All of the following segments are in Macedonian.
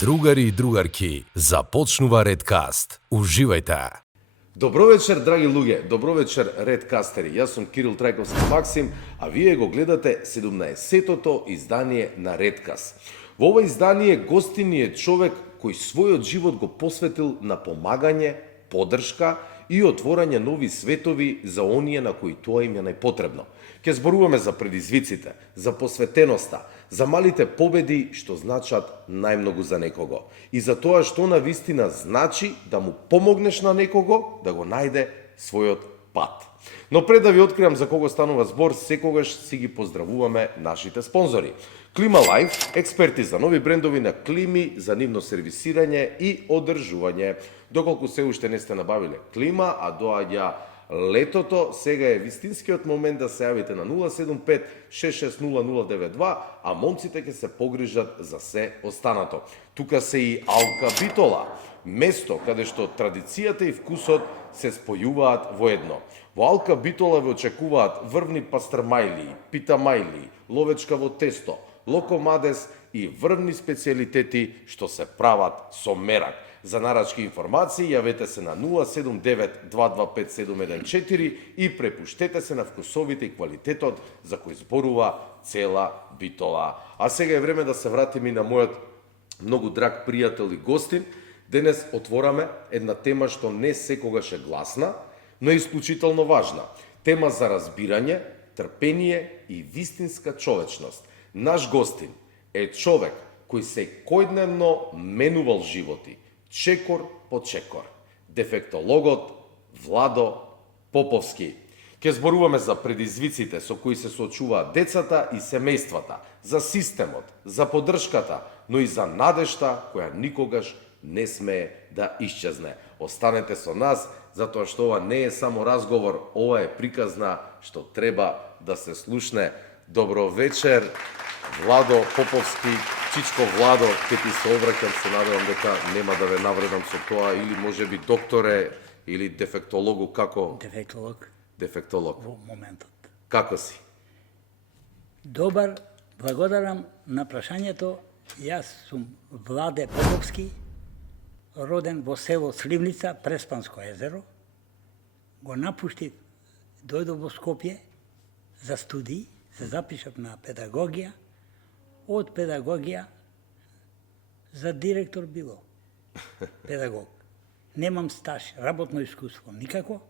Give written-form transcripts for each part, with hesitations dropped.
Другари и другарки, започнува Редкаст. Уживајте! Добро вечер, драги луѓе, добро вечер, Редкастери. Јас сум Кирил Трајковски Максим, а вие го гледате 17-тото издание на Редкаст. Во ова издание гостин ни е човек кој својот живот го посветил на помагање, поддршка и отворање нови светови за оние на кои тоа им е најпотребно. Ке зборуваме за предизвиците, за посветеноста, за малите победи што значат најмногу за некого и за тоа што на вистина значи да му помогнеш на некого да го најде својот пат. Но пред да ви откриам за кого станува збор, секогаш си ги поздравуваме нашите спонзори. Клима Лайф, експерти за нови брендови на клими, за нивно сервисирање и одржување. Доколку се уште не сте набавиле клима, а доаѓа летото, сега е вистинскиот момент да се јавите на 075 660092, а момците ќе се погрижат за се останато. Тука се и Алка Битола, место каде што традицијата и вкусот се спојуваат воедно. Во Алка Битола ве очекуваат врвни пастрмајли, питамајли, ловечкаво тесто, локомадес и врвни специјалитети што се прават со мерак. За нарачки информации јавете се на 079-225-714 и препуштете се на вкусовите и квалитетот за кој зборува цела Битола. А сега е време да се вратиме и на мојот многу драг пријател и гостин. Денес отвораме една тема што не секогаш е гласна, но е исклучително важна. Тема за разбирање, трпение и вистинска човечност. Наш гостин е човек кој секојдневно менувал животи, чекор по чекор. Дефектологот Владо Поповски. Ке зборуваме за предизвиците со кои се соочуваат децата и семејствата, за системот, за поддршката, но и за надежта која никогаш не смее да исчезне. Останете со нас, затоа што ова не е само разговор, ова е приказна што треба да се слушне. Добро вечер, Владо Поповски. Чичко Владо, ке ти се обраќам, се надевам дека нема да ве навредам со тоа, или можеби докторе, или дефектологу, како? Дефектолог. Дефектолог. Во моментот. Како си? Добар, благодарам на прашањето. Јас сум Владе Поповски, роден во село Сливница, Преспанско езеро. Го напуштив, дојдов во Скопје за студии, се запишав на педагогија. Од педагогија за директор било педагог. Немам стаж, работно искуство никако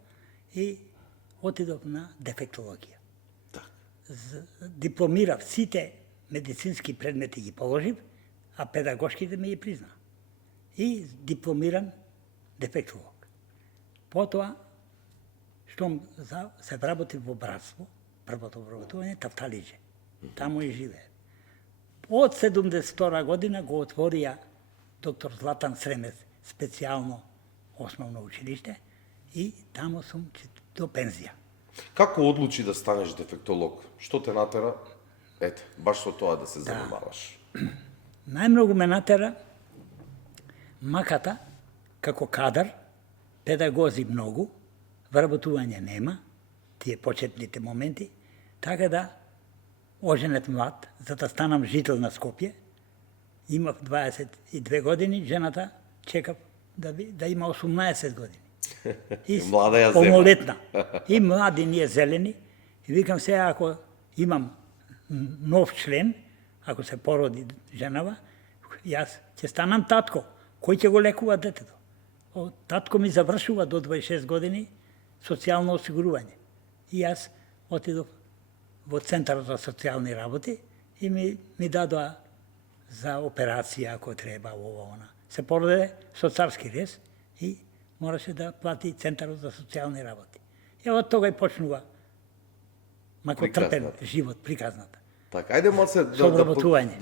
и отидов на дефектологија. Дипломирав сите медицински предмети ги положив, а педагошките ми ги призна. И дипломиран дефектолог. Потоа, штом се вработив во Братство, првото вработување, Тафталиџе. Таму и живее. Од 72 година го отворија доктор Златан Сремец, специјално основно училиште, и таму сум до пензија. Како одлучи да станеш дефектолог? Што те натера? Ете, баш со тоа да се занимаваш. Најмногу ме натера маката, како кадар, педагози многу, вработување нема, тие почетните моменти, така да оженет млад, за да станам жител на Скопје. Имав 22 години, жената чекав да има 18 години. И млада ја полнолетна. И млади ние зелени. И викам се, ако имам нов член, ако се породи женава, јас ќе станам татко. Кој ќе го лекува детето? Татко ми завршува до 26 години социјално осигурување. И јас отидов во Центарот за социјални работи и ми дадоа за операција ако треба ова она. Се породе со царски рез и мораше да плати Центарот за социјални работи. И од тога и почнува мако трпен живот, приказната. Така, ајде малце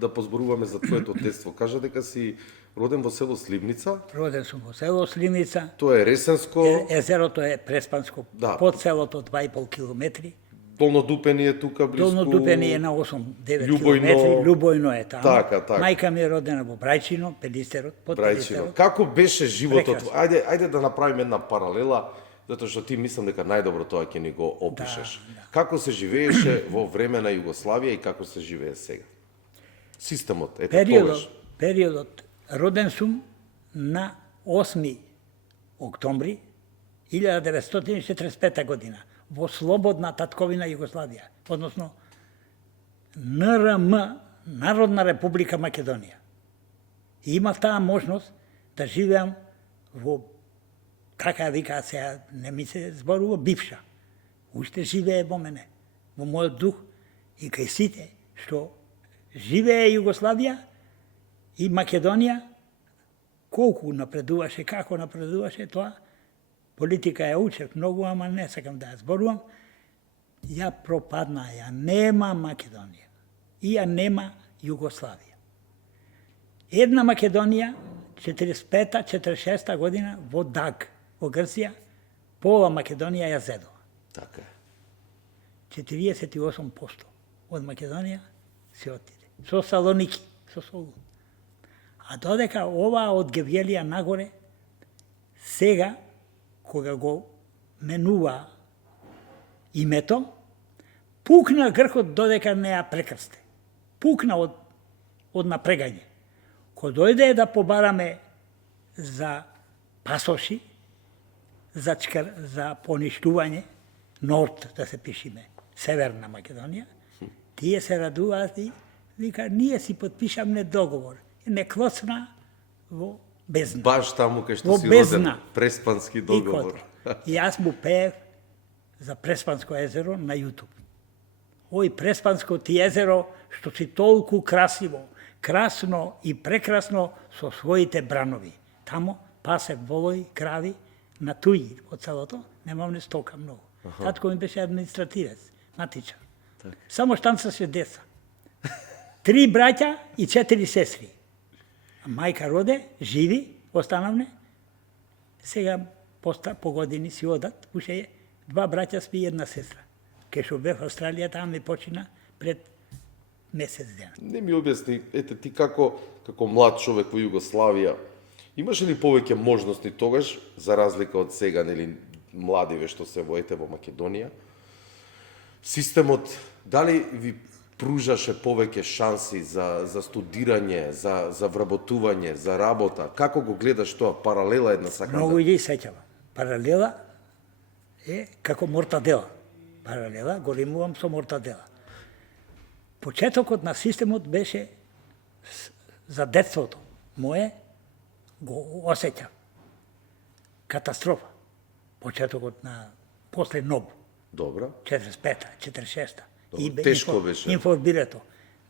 да позборуваме за твоето детство. Кажа дека си роден во село Сливница. Роден сум во село Сливница. Тоа е Ресенско. Езерото е Преспанско, под селото 2,5 километри. Долно Дупени е тука близко. Долно Дупени е на 8-9 километри. Љубојно е таму. Така. Мајка ми е родена во Брајчино, Педистерот, под Педистерот. Како беше животот? Ајде да направиме една паралела, затоа што ти мислам дека најдобро тоа ќе ни го опишеш. Како се живееше во време на Југославија и како се живее сега? Системот, ете тогаш. Периодот Роден сум на 8 октомври 1945 година во слободна татковина Југославија, односно НРМ, Народна република Македонија. И имав таа можност да живеам во, така вика сега, не ми се зборува, бивша. Уште живее во мене, во мојот дух и кај сите што живее Југославија и Македонија, колку напредуваше, како напредуваше тоа, политика ја учев многу, ама не сакам да ја зборувам, ја пропадна, ја нема Македонија и ја нема Југославија. Една Македонија, 45-46 година, во Даг, во Грција, пола Македонија ја зедува. Така е. 48% од Македонија се отиде. Со Салоники, со Солун. А додека ова од Гевјелија нагоре, сега, кога го менува името, пукна грхот додека не ја прекрсте. Пукна од напрегање. Ко дојде да побараме за пасоши, за поништување, Норд да се пишиме, Северна Македонија, тие се радуваат и вика, ние си подпишаме договор. Не клоцна во бездна. Баш таму кај што Во си бездна. роден, Преспански договор. И јас му пеев за Преспанско езеро на YouTube. Ој Преспанско ти езеро, што си толку красиво, красно и прекрасно со своите бранови. Тамо пасе волои, крави, на туи од селото, немам не стока многу. Татко ми беше административец, матичар. Само штанцаше деца. 3 браќа и 4 сестри. А мајка роде, живи, останавне. Сега по години си одат, уште 2 браќа спи и 1 сестра. Ке што бев во Австралија, таа ми почина пред месец ден. Не ми објасни, ете ти како млад човек во Југославија, имаше ли повеќе можности тогаш, за разлика од сега, нели, младиве што се во Македонија? Системот, дали ви пружаше повеќе шанси за студирање, за вработување, за работа? Како го гледаш тоа? Паралела една сакам Многу ги сеќава. Паралела е како мортадела. Паралела го римувам со мортадела. Почетокот на системот беше за детството. Мое го осеќав. Катастрофа. Почетокот на после НОБ. Добро. 45-та, 46-та. Тешко беше. Информирато.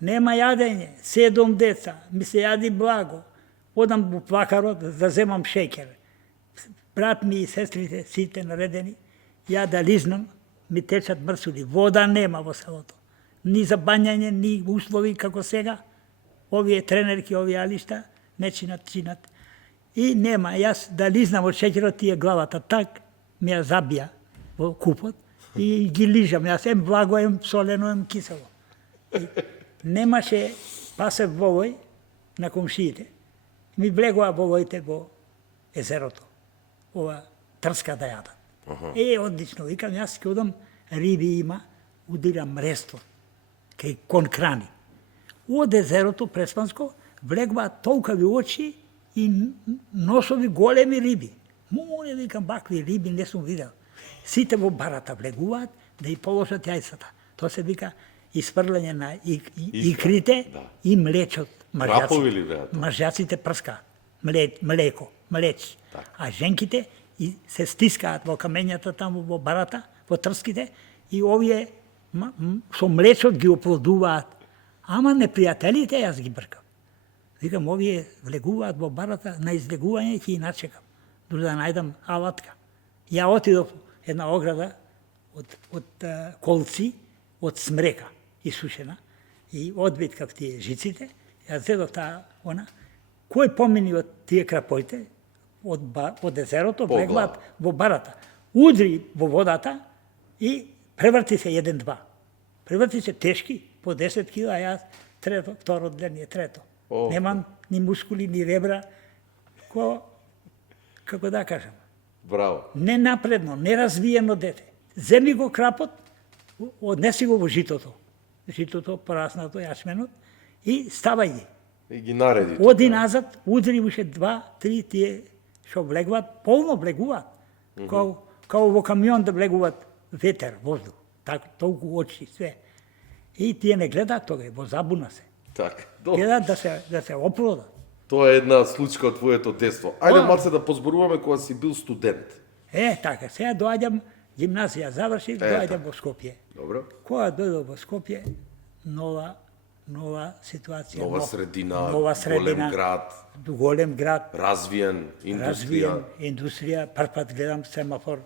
Нема јадење, 7 деца, ми се јади благо. Одам во плакарот да земам шеќер. Брат ми и сестрите, сите наредени, ја да лизнам, ми течат мрсули. Вода нема во селото. Ни за бањање, ни услови како сега. Овие тренерки, овие алишта, не чинат. И нема, јас да лизнам од шеќерот, тие главата так, ми ја забија во купот и ги лижам. Јас ем благо, ем солено, ем кисело. И немаше пасев волој на комшиите. Ми влегоа волоите во езерото. Ова трска да јадат. Одлично, викам, јас ќе одам, риби има, удирам ресто, кон крани. Од езерото Преспанско влегоа толкави очи и носови големи риби. Моле, викам, бакви риби не сум видел. Сите во барата влегуваат да и положат јајцата. Тоа се вика испрлање на икрите и млечот. Крапови ли беа? Мажјаците прскаат. Млеко, млеч. А женките и се стискаат во камењата таму во барата, во трските, и овие со млечот ги оплодуваат. Ама непријателите јас ги бркам. Викам, овие влегуваат во барата на излегување, ќе ги начекам, дури да најдам алатка. Ја отидов една ограда од колци, од смрека исушена, и одбиткав тие жиците, ја зедов таа, кој помини од тие крапоите, од езерото, влегуваат во барата. Удри во водата и преврти се 1-2. Преврти се тешки, по 10 кила, а јас трето, второ ден е трето. Немам ни мускули, ни ребра, како да кажам. Браво. Ненапредно, неразвиено дете. Земи го крапот, однеси го во житото. Житото, пораснато, јачменот, и ставај ги. И ги нареди. Оди назад, удри уште 2-3 тие што влегуваат, полно влегуваат. Као во камион да влегуваат ветер, воздух. Толку очи, све. И тие не гледаат тога, во забуна се. Така. Добро. Гледаат да се оплодат. Тоа е една случка од твоето детство. Ајде малце да позборуваме кога си бил студент. Така, сега доаѓам, гимназија завршив, доаѓам во Скопје. Добро. Кога дојдов во Скопје, нова ситуација. Нова средина, голем град, развиен индустрија. индустрија. Прв пат гледам семафор,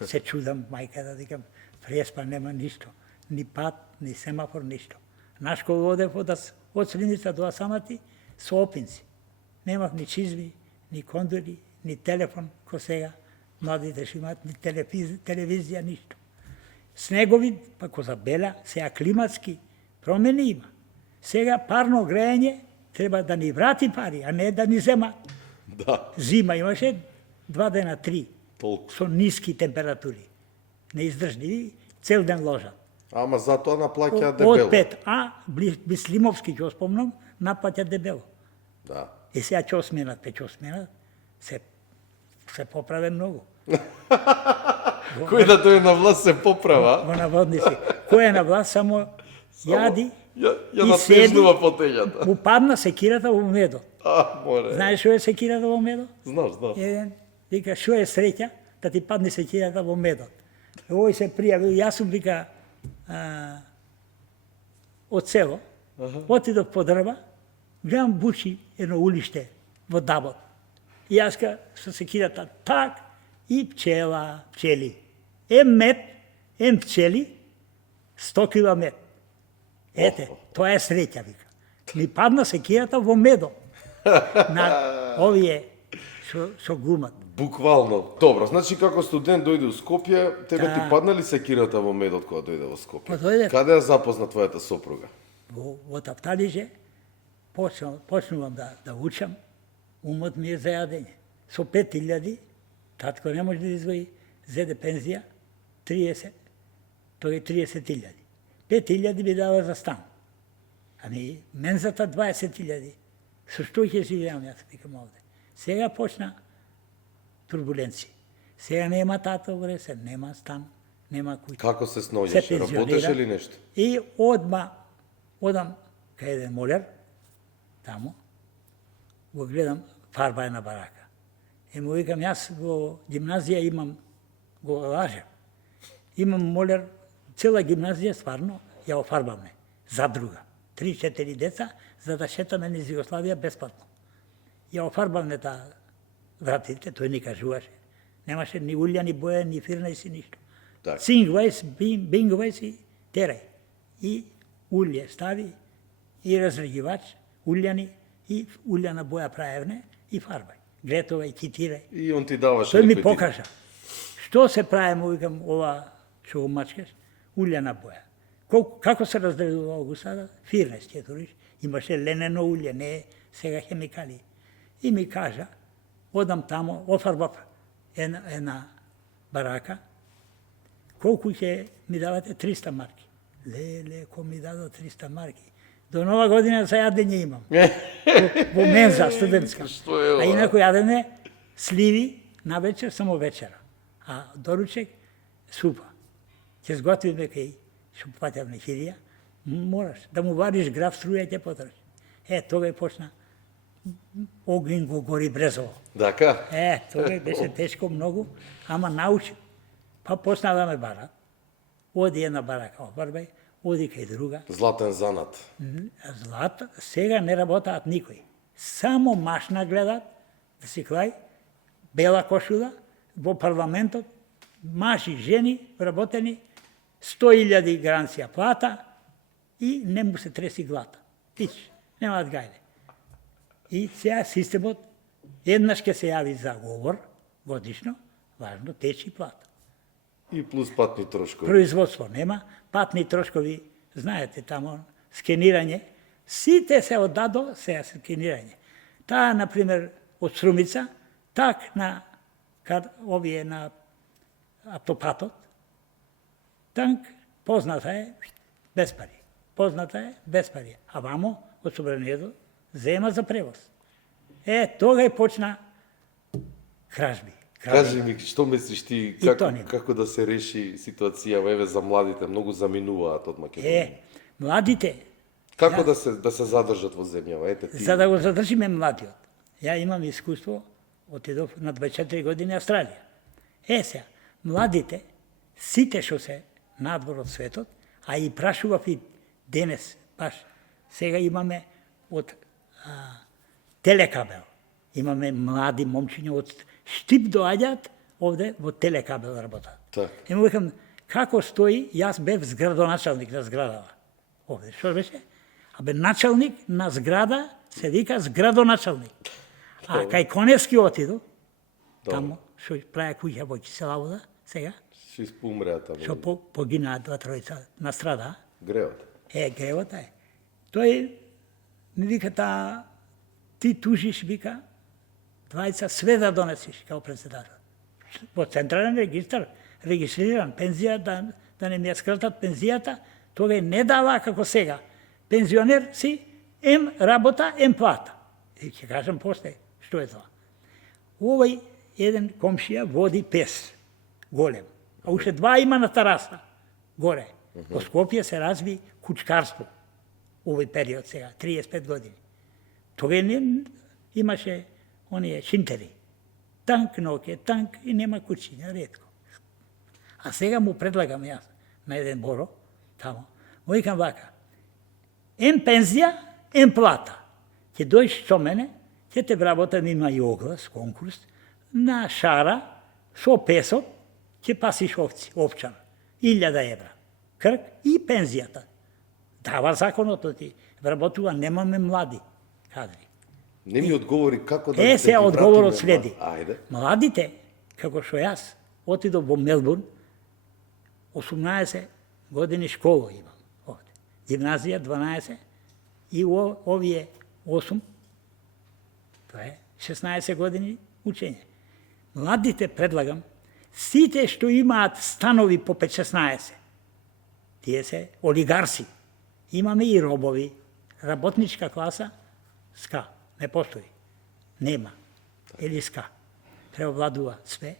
се чудам, мајка да викам, преспа нема ништо. Ни пат, ни семафор, ништо. На школа одев од Среница до Асамати со опинци. Немав ни чизми, ни кондори, ни телефон, ко сега. Младите што имаат ни телевизија, ништо. Снегови, па ко забела, сега климатски промени има. Сега парно грејање треба да ни врати пари, а не да ни зема. Да. Зима имаше 2 дена, 3, Толку. со ниски температури. Неиздржливи, цел ден ложат. Ама затоа наплаќаат дебело. Од 5А, Бислимовски ќе спомнам, наплаќа дебело. Да. И сега ќе осменат, се поправе многу. Кој да тој на власт се поправа? Во наводници. Кој е на власт само јади Ја и натежнува потењата. му падна секирата во медот. Море. Знаеш што е секирата во медот? Знам. Еден вика, што е среќа да ти падне секирата во медот. Овој се пријавил, јас сум вика од село, отидов по дрва, гледам бучи едно улиште во Дабот. И јас со секирата так и пчели. Мед, пчели, 100 кила мед. Ете, тоа е среќа, вика. Ми падна секирата во медо. На овие што глумат. Буквално. Добро, значи како студент дојде у Скопје, тебе ти падна ли секирата во медот кога дојде во Скопје? Па дојде. Каде ја запозна твојата сопруга? Во Тапталиже почнувам да учам, умот ми е за јадење. Со 5000, татко не може да извои, зеде пензија, 30, тој 30.000. 5.000 ми дава за стан. Ами, мензата 20.000. Со што ќе живеам, јас викам овде. Сега почна турбуленци. Сега нема тато во Ресен, нема стан, нема куќа. Како се Се сноѓеше? пензионира. Работеше ли нешто? И одам кај еден молер, таму, го гледам, фарба е на барака. И му викам, јас во гимназија имам, го лажем, имам молер, цела гимназија стварно ја офарбаме, задруга. 3-4 деца, за да шетаме низ Југославија бесплатно. Ја офарбаме вратите, тој ни кажуваше. Немаше ни улја, ни боја, ни фирнајси, ништо. Так. Цингвајс, бингвајс и терај. И улје стави, и разрегивач, улјани, и улјана боја праевне, и фарбај. Глетовај, китирај. И он ти даваше Тој ми некој покажа. Што се прави, му викам, ова што го мачкаш, улјана боја. Како се разделува го сада? Фирнес ќе туриш. Имаше ленено улје, не сега хемикали. И ми кажа, одам тамо, офарбав една барака, колку ќе ми давате 300 марки. Леле, ко ми дадо 300 марки. До нова година за јадење имам. Во менза студентска. Што е ова? А инако јадење сливи на вечер, само вечера. А доручек супа. Ќе сготвиме кај шупател на Хирија, мораш да му вариш граф струја ќе потраш. Тога почна огин го гори брезово. Дака? Тоа беше тешко многу, ама научи. Па почна да ме барат. Оди една барака, обарбај, оди кај друга. Златен занат. Злата, сега не работаат никој. Само машна гледат, да си клај, бела кошула, во парламентот, маши, жени, работени, 100.000 гаранција плата и не му се треси глата. Тич, немаат гајле. И сега системот еднаш ќе се јави за говор годишно, важно, течи плата. И плюс патни трошкови. Производство нема, патни трошкови, знаете, тамо, скенирање, сите се оддадо, сега скенирање. Таа, например, од Струмица, так на овие на автопатот, танк, позната е без пари. Позната е без пари. А вамо, од собранието, зема за превоз. Тога и почна кражби. Кажи ми, што мислиш ти, И тоа нема. како да се реши ситуација еве за младите, многу заминуваат од Македонија. Младите, Како да се задржат во земјава? Ете ти. за да го задржиме младиот. Ја имам искуство, отидов на 24 години Австралија. Сега, младите, сите што се надвор од светот, а и прашував и денес, баш сега имаме од Телекабел. Имаме млади момчиња од Штип доаѓаат овде во Телекабел работат. Так. И му викам, како стои, јас бев зградоначалник на зградава. Овде, што беше? Началник на зграда се вика зградоначалник. А кај Коневски отидо, тамо, што праја куќа во Киселавода, сега, Си умреа таму. што погинаа два тројца на страда, Греот. гревот е. Тој ми вика, ти тужиш, вика, двајца све да донесиш као председател. Во централен регистар, регистриран, пензија, да не ми ја скратат пензијата, тога не дава како сега. Пензионер си, ем работа, ем плата. И ќе кажам после, што е тоа. Овој еден комшија води пес, голем. А уште два има на тараса, горе. Во Скопје се разви кучкарство. Овој период сега, 35 години. Тога не имаше оние шинтери. Танк ноќе, танк и нема кучиња, ретко. А сега му предлагам јас на еден боро, тамо, му викам вака, ем пензија, ем плата. Ќе дојш со мене, ќе те вработам, има и оглас, конкурс, на шара, со песот, ќе пасиш овци, овчар, 1000 евра. Крк и пензијата. Дава законот ти, вработува, немаме млади кадри. Не ми одговори како да Се одговорот следи. Ајде. Младите, како што јас, отидов во Мелбурн, 18 години школа имам овде. Гимназија 12 и овие 8, тоа е 16 години учење. Младите предлагам, сите што имаат станови по 5-16, тие се олигарси. Имаме и робови, работничка класа, ска, не постои. Нема. Или ска. Преовладува све.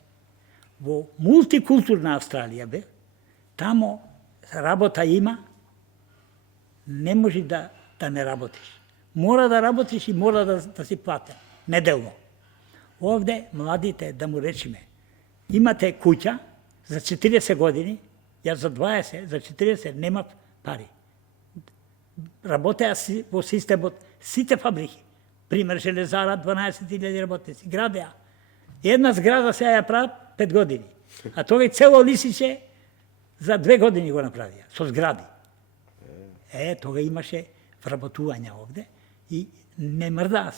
Во мултикултурна Австралија бе, тамо работа има, не може да не работиш. Мора да работиш и мора да си платен. Неделно. Овде младите, да му речиме, имате куќа за 40 години, јас за 20, за 40 немав пари. Работеа во системот сите фабрики. Пример, железара, 12.000 работници, градеа. Една зграда се ја прават 5 години. А тога и цело Лисиче за 2 години го направија, со згради. Тога имаше вработување овде и не мрдаа.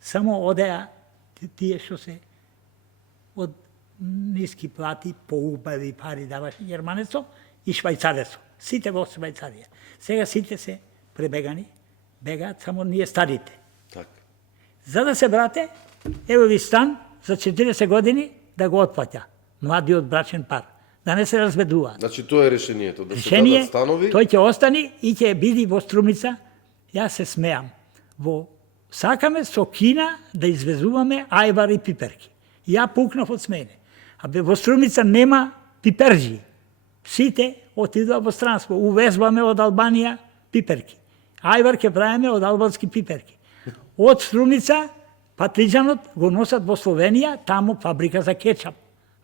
Само одеа тие што се од ниски плати, поубави пари даваше германецо и швајцарецо. Сите во Швајцарија. Сега сите се пребегани, бегаат само ние старите. Так. За да се брате, ево ви стан за 40 години да го отплаќа. Младиот брачен пар. Да не се разведуваат. Значи тоа е решението, да се Решение, дадат станови. тој ќе остани и ќе биде во Струмица. Јас се смеам. Сакаме со Кина да извезуваме ајвар и пиперки. Ја пукнав од смене. Во Струмица нема пиперџи. Сите отидува во странство. Увезваме од Албанија пиперки. Ајвар ќе правиме од албански пиперки. Од Струмица патлиџанот го носат во Словенија, таму фабрика за кетчап.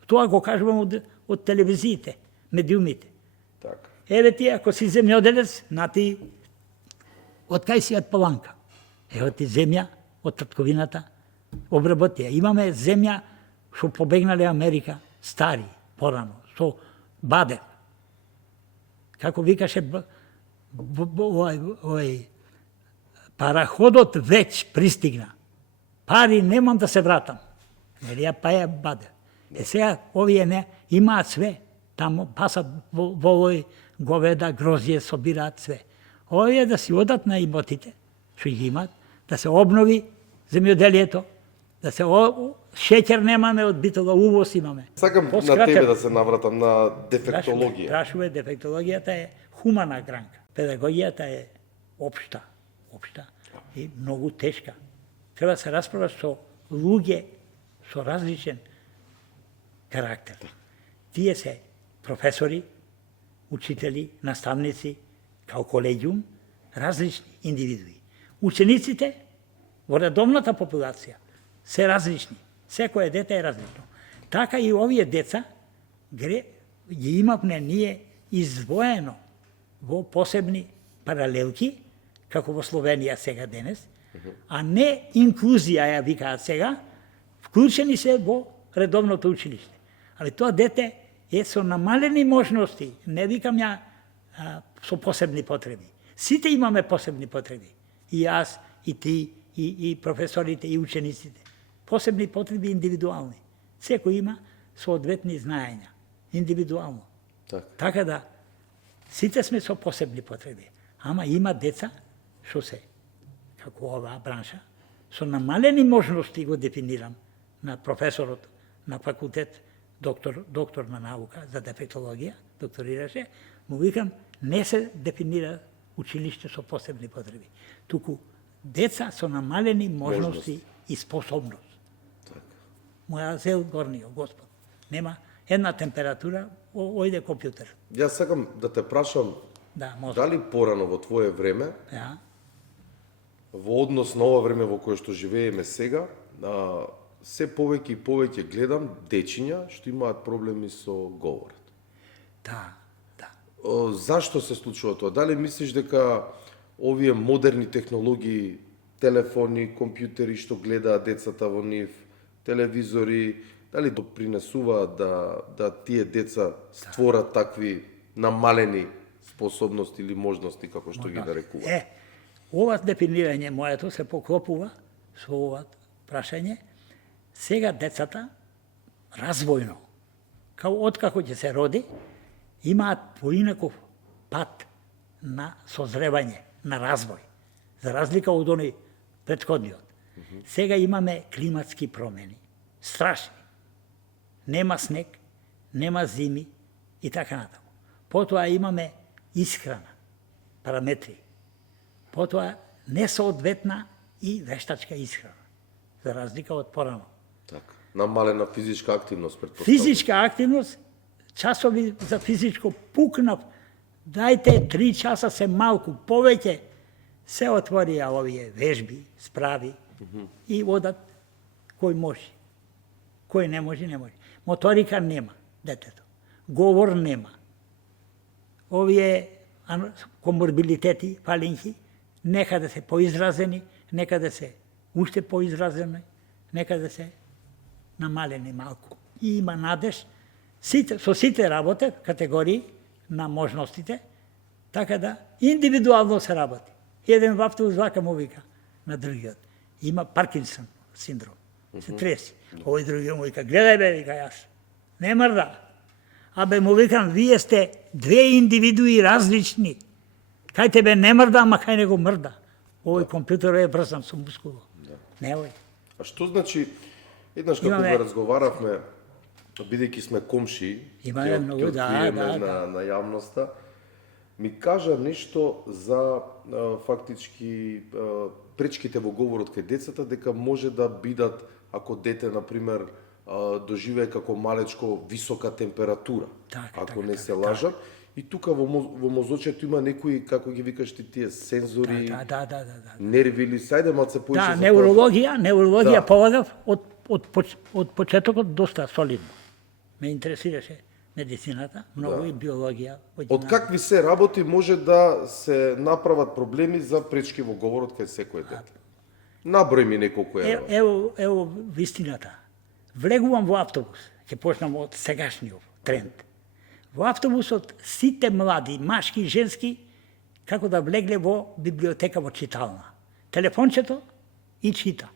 Тоа го кажувам од телевизиите, медиумите. Така. Еве ти, ако си земјоделец, нати од кај си од Паланка. Ево ти земја од татковината, обработија. Имаме земја што побегнале Америка, стари, порано, со Бадер. Како викаше параходот веќе пристигна. Пари немам да се вратам. Нели ја паја Бадер. Сега овие не имаат све. Тамо пасат во овој говеда, грозје, собираат све. Овие да си одат на имотите, што ги имаат, да се обнови земјоделието, да се шеќер немаме од Битола, увоз имаме. Сакам на тебе да се навратам на дефектологија. Прашуваме, дефектологијата е хумана гранка. Педагогијата е општа. и многу тешка. Треба да се расправа со луѓе со различен карактер. Тие се професори, учители, наставници, као колегиум, различни индивидуи. Учениците во редовната популација се различни. Секое дете е различно. Така и овие деца ги имавме ние издвоено во посебни паралелки, како во Словенија сега денес, а не инклузија ја викаат сега, вклучени се во редовното училиште. Али тоа дете е со намалени можности, не викам ја со посебни потреби. Сите имаме посебни потреби. И јас, и ти, и професорите, и учениците. Посебни потреби индивидуални. Секој има соодветни знаења, индивидуално. Така да, сите сме со посебни потреби. Ама има деца, што се, како оваа бранша, со намалени можности го дефинирам на професорот на факултет, доктор на наука за дефектологија, докторираше, му викам, не се дефинира училиште со посебни потреби. Туку деца со намалени можности и способност. Моја зел горниот Господ. Нема една температура, ојде компјутер. Јас сакам да те прашам, дали порано во твое време, во однос на ова време во кое што живееме сега, се повеќе и повеќе гледам дечиња што имаат проблеми со говорот. Да. Зашто се случува тоа? Дали мислиш дека овие модерни технологии, телефони, компјутери што гледаат децата во нив, телевизори, дали допринесуваат да тие деца створат такви намалени способности или можности, како што ги нарекуваат? Ова дефинирање моето се поклопува со ова прашање. Сега децата развојно, откако ќе се роди, имаат поинаков пат на созревање, на развој, за разлика од оној претходниот. Сега имаме климатски промени, страшни. Нема снег, нема зими и така натаму. Потоа имаме исхрана, параметри. Потоа несоодветна и вештачка исхрана, за разлика од порано. Така, намалена физичка активност, предпоставувам. Физичка активност, часови за физичко пукнав, дајте 3 часа се малку, повеќе, се отворија овие вежби, справи и одат кој може. Кој не може, не може. Моторика нема, детето. Говор нема. Овие коморбилитети, фалинки, некаде се поизразени, некаде се уште поизразени, некаде се намалени малку. И има надеж, со сите работе, категории на можностите, така да индивидуално се работи. Еден в автобус вака му вика на другиот. Има Паркинсон синдром. Се треси. Овој другиот му вика, гледај бе, вика јас. Не мрда. Абе му викам, вие сте две индивидуи различни. Кај тебе не мрда, ама кај него мрда. Овој компјутер е брзан со мускуло. Невој. А што значи, еднаш како го разговаравме, бидејќи сме комши, имаме многу, на јавноста, ми кажа нешто за фактички пречките во говорот кај децата, дека може да бидат, ако дете, например, доживее како малечко висока температура, ако не се лажам. И тука во мозочето има некои, како ги викаш ти, тие сензори, нерви или сајде малце поише за тоа. Неврологија полагав од почетокот доста солидно. Ме интересираше медицината, многу и биологија. Од какви се работи може да се направат проблеми за пречки во говорот кај секој дете? Наброј ми неколку Ево вистината. Влегувам во автобус, ќе почнам од сегашниот тренд. Во автобусот сите млади, машки и женски, како да влегле во библиотека, во читална. Телефончето и чита.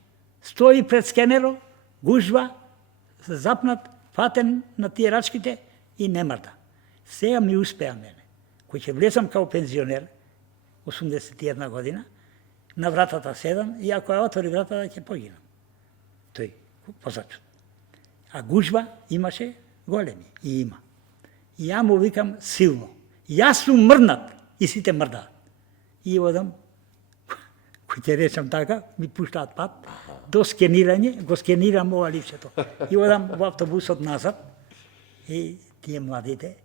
Стои пред скенерот, гужва, запнат, фатен на тие рачките и не мрда. Сега ми успеа мене, кој ќе влезам као пензионер, 81 година, на вратата седам и ако ја отвори вратата ќе погинам. Тој, позачот. А гужва имаше големи и има. И ја му викам силно. Јас сум мрнат и сите мрдаат. И одам кој ќе речам така, ми пуштаат пат, до скенирање, го скенирам ова лицето. И одам во автобусот назад, и тие младите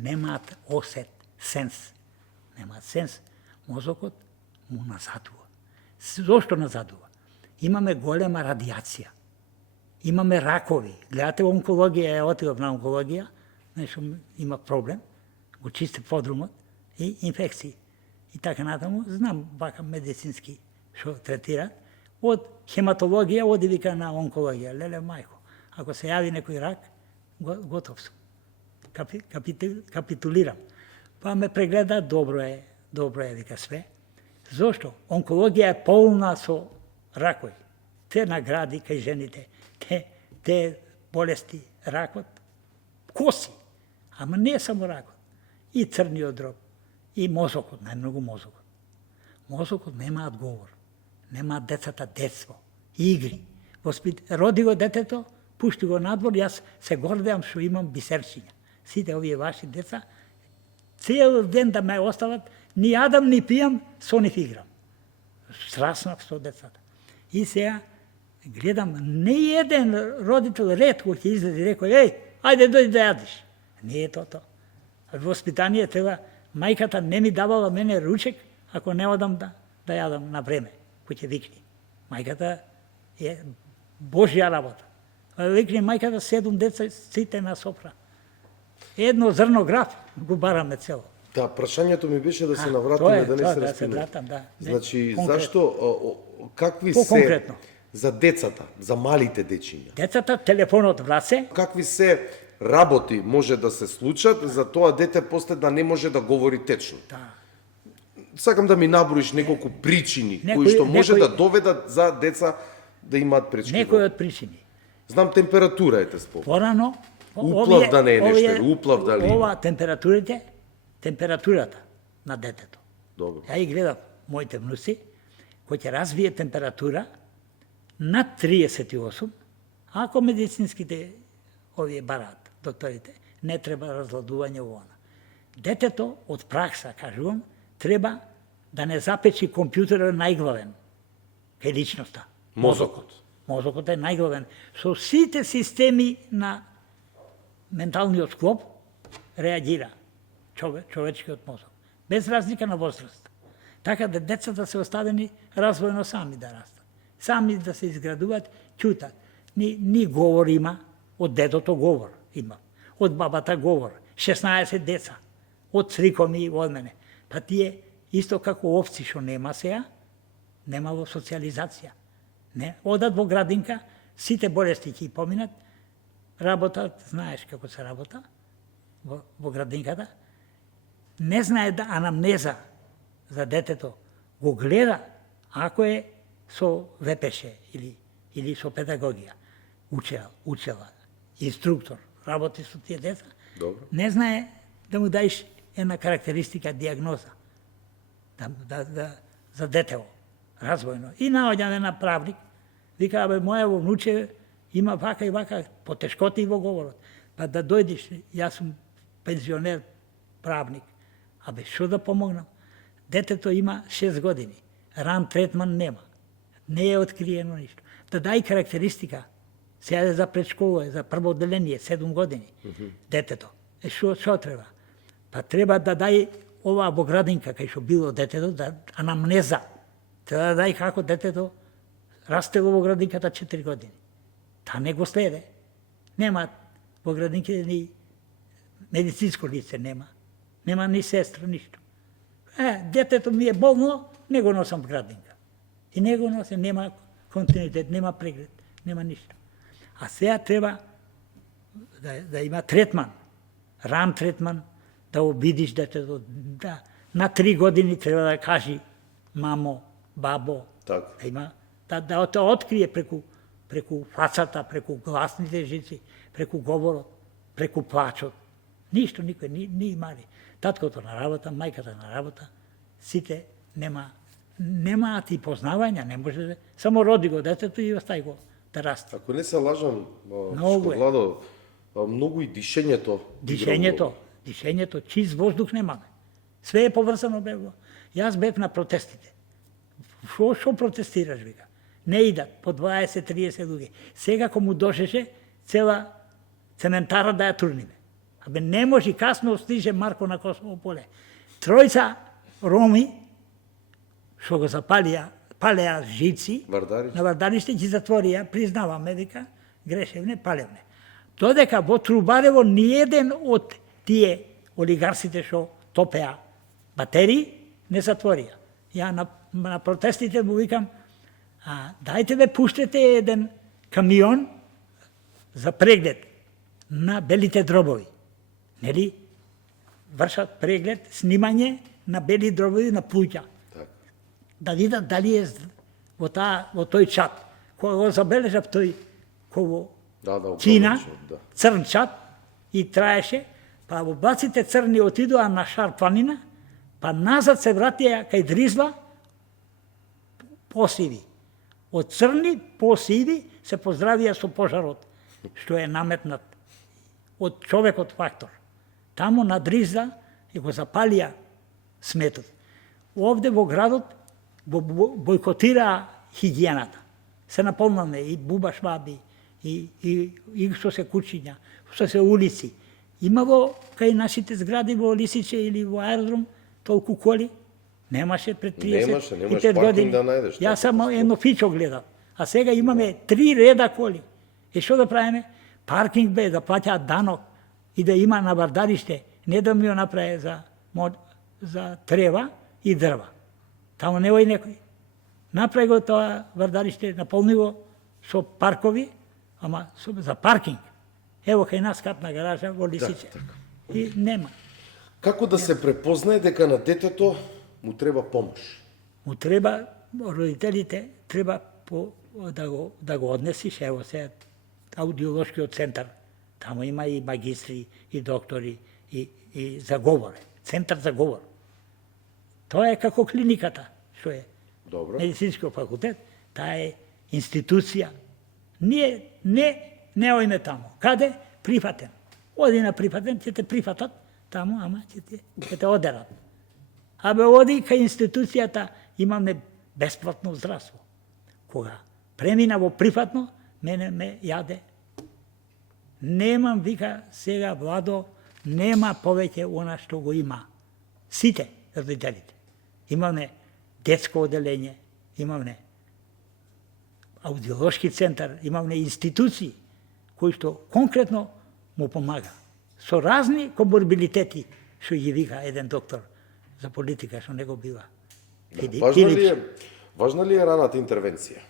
немаат осет, сенс. Немаат сенс. Мозокот му назадува. Зошто назадува? Имаме голема радиација. Имаме ракови. Гледате онкологија, отидов на онкологија, нешто има проблем, го чисти подрумот и инфекции. И така натаму, знам вака медицински што третираат. Од хематологија оди вика на онкологија. Леле мајко, ако се јави некој рак, готов сум. Капитулирам. Па ме прегледа, добро е, вика све. Зошто? Онкологија е полна со ракови. Те награди кај жените, те болести, ракот, коси. Ама не само ракот. И црниот дроб, и мозокот, најмногу мозокот. Мозокот немаат говор. Немаат децата детство, игри. Роди го детето, пушти го надвор, јас се гордеам што имам бисерчиња. Сите овие ваши деца, цел ден да ме остават, ни јадам, ни пијам, со нив играм. Сраснав со децата. И сега гледам, не еден родител ретко ќе излезе и рекој, ајде дојди да јадиш. Не е тоа. Воспитание треба, мајката не ми давала мене ручек, ако не одам да јадам на време, кој ќе викни. Мајката е Божја работа. Викни мајката 7 деца, сите на сопра. Едно зрно граф го бараме цело. Да, прашањето ми беше да се навратиме, да не се распинува. Значи, зашто, какви се за децата, за малите дечиња? Децата, телефонот в раце. Какви се работи може да се случат, за тоа дете после да не може да говори течно? Да. Сакам да ми наброиш неколку причини кои што може да доведат за деца да имаат пречки. Некои од причини. Знам температура е те спомнам. Порано, уплав да не е нешто, уплав да ли. Ова температурата на детето. Добро. Ја и гледав моите внуци, кој ќе развие температура над 38, ако медицинските овие бараат, докторите, не треба разладување во она. Детето од пракса, кажувам, треба да не запечи компјутерот најглавен кај личноста. Мозокот. Мозокот е најглавен. Со сите системи на менталниот склоп реагира човечкиот мозок. Без разлика на возраст. Така да децата се оставени развојно сами да растат. Сами да се изградуваат, ќутат. Ни говор има, од дедото говор има, од бабата говор, 16 деца, од срикоми од мене. Па тие, исто како овци што нема сега, немало социализација. Не, одат во градинка, сите болести ќе поминат, работат, знаеш како се работа во градинката, не знае да анамнеза за детето, го гледа ако е со ВПШ или со педагогија. Учела, инструктор, работи со тие деца. Добро. Не знае да му даиш една карактеристика, диагноза за детево, развојно. И наоѓаме на правник, вика, мојаво внуче има вака и вака потешкоти во говорот. Па да дојдеш, јас сум пензионер правник. Што да помогнам? Детето има 6 години. Ран третман нема. Не е откриено ништо. Да дај карактеристика. Сега за предшкола, за прво одделение, 7 години. Детето. Што треба? Па треба да дај ова во градинка, кај што било детето, да анамнеза. Треба да дај како детето растело во градинката 4 години. Та не го следе. Нема во градинките ни медицинско лице нема. Нема ни сестра, ништо. Детето ми е болно, не го носам в градинка. И не го носам, нема континуитет, нема преглед, нема ништо. А сега треба да има третман, ран третман, да обидиш детето, да на 3 години треба да кажи мамо, бабо, Так. да има, да те открие преку фацата, преку гласните жици, преку говорот, преку плачот. Ништо никој не имали. Таткото на работа, мајката на работа, сите немаат и познавања, не може да... Само роди го детето и остај го да расте. Ако не се лажам, Многу е. Владо, многу и дишењето. Дишењето, чист воздух немаме. Све е поврзано бегло. Јас бев на протестите. Шо протестираш, вика? Не идат, по 20-30 луѓе. Сега кога му дошеше, цела цементара да ја турниме. Абе, не може, касно стиже Марко на Косово поле. Тројца роми, што го палеа жици, на Вардариште ги затворија, признаваме, вика, грешевне, палевне. Додека во Трубарево ниеден од тие олигарсите што топеа батерии не затворија. Ја на протестите му викам, дајте бе, пуштете еден камион за преглед на белите дробови. Нели? Вршат преглед, снимање на бели дробови на плуќа. Да видат дали е во тој чат. Кога го забележав тој Кина, црн чат, и траеше, па облаците црни отидоа на Шар планина, па назад се вратија кај Дризла, посиви. Од црни посиви се поздравија со пожарот, што е наметнат од човекот фактор. Таму на Дризла и го запалија сметот. Овде во градот бојкотираа хигиената. Се наполнаме и буба шваби, и што се кучиња, што се улици. Имало кај нашите згради во Лисиче или во аеродром толку коли? Немаше пред 35 години. Да најдеш, Јас само едно фичо гледав. А сега имаме 3 реда коли. И што да правиме? Паркинг бе, да плаќаат данок и да има на Вардариште, не да ми го направи за трева и дрва. Таму не ој некој. Направи го тоа Вардариште, наполни го со паркови, ама за паркинг. Ево кај нас капна гаража во Лисиче. И нема. Како да се препознае дека на детето му треба помош? Му треба, родителите треба да го однесиш, ево се аудиолошкиот центар. Таму има и магистри, и доктори, и за говор. Центар за говор. Тоа е како клиниката, што е. Добро. Медицинскиот факултет, таа е институција. Ние не ојме таму. Каде? Прифатен. Оди на прифатен, ќе те прифатат таму, ама ќе те одерат. Абе, оди кај институцијата, имаме бесплатно здравство. Кога премина во прифатно, мене ме јаде. Немам, вика, сега Владо, нема повеќе она што го има. Сите родителите. Имаме детско оделење, имаме аудиолошки центар, имаме институции кои што конкретно му помага. Со разни коморбилитети, што ги вика еден доктор за политика, што не го бива. Важна ли е раната интервенција?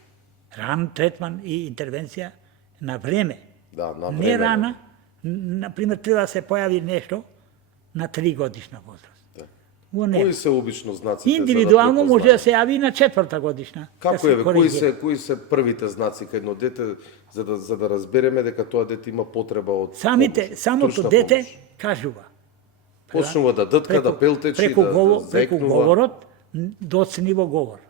Ран третман и интервенција на време. Да, на време. Не рана, например, треба да се појави нешто на 3 годишна возраст. Кои се обично знаците? Индивидуално може да се јави и на 4 годишна. Како е, кои се првите знаци кај едно дете, за да разбереме дека тоа дете има потреба од самото дете кажува. Почнува да дътка, да пелтечи, преку да преку говорот доцни во говор.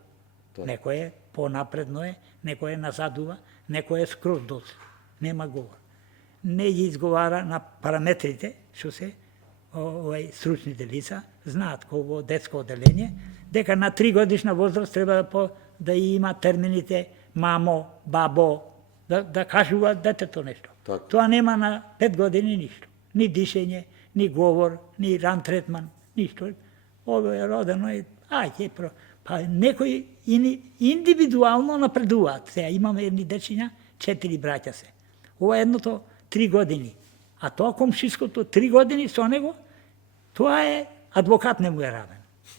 Некој е понапредно е, некој е назадува, некој е скроз доцни. Нема говор. Не ги изговара на параметрите што се стручните лица знаат во детско оделење, дека на 3 годишна возраст треба да има термините мамо, бабо, да кажува детето нешто. Так. Тоа нема на 5 години ништо. Ни дишење, ни говор, ни ран третман, ништо. Ово е родено и па некои индивидуално напредуваат. Сега имаме едни дечиња, 4 браќа се. Ова едното 3 години. А тоа комшиското 3 години со него, тоа е адвокат не му е равен.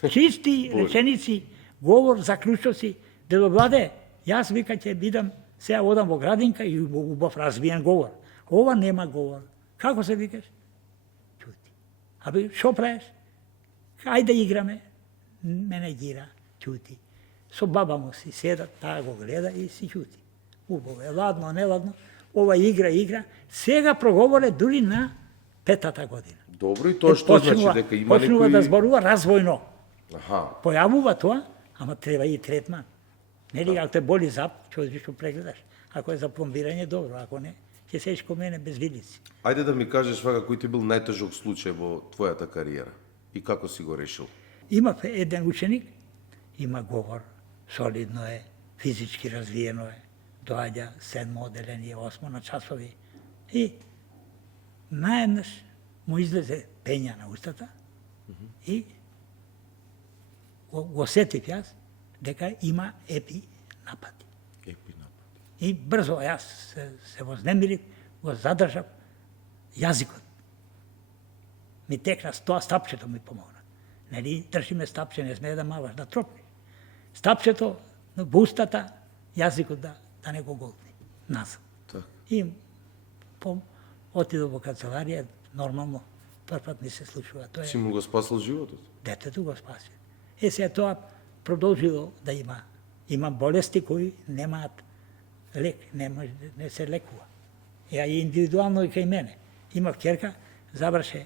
Чисти реченици, говор, заклучоци, дедо Владе, јас вика ќе бидам, сега одам во градинка и убав развиен говор. Ова нема говор. Како се викаш? Чути. Абе, шо правиш? Ајде да играме. Мене гира, чути. Со баба му си седат, таа го гледа и си чути. Убаво е, ладно, неладно. Ова игра. Сега проговоре дури на 5-та година. Добро, и тоа што значи дека има некои... Почнува да зборува развојно. Аха. Појавува тоа, ама треба и третман. Нели, ако те боли зап, што прегледаш. Ако е за пломбирање, добро, ако не, ќе седиш ко мене без вилици. Ајде да ми кажеш вака кој ти бил најтежок случај во твојата кариера и како си го решил? Има еден ученик, има говор солидно е, физички развиено е, доаѓа 7 оделение, 8 на часови и наеднаш му излезе пења на устата и го сетив јас дека има епи напади. И брзо јас се вознемирив, го задржав јазикот. Ми текна тоа стапчето ми помогна. Нели држиме стапче, не смее да маваш, да тропнеш. Стапчето во устата, јазикот да не го голтни. Назад. И отидов во канцеларија, нормално, првпат ми се случува. Тоа Си му го спасил животот? Детето го спасил. Сега тоа продолжило да има. Има болести кои немаат лек, не се лекува. Ја и индивидуално и кај мене. Имав ќерка, заврше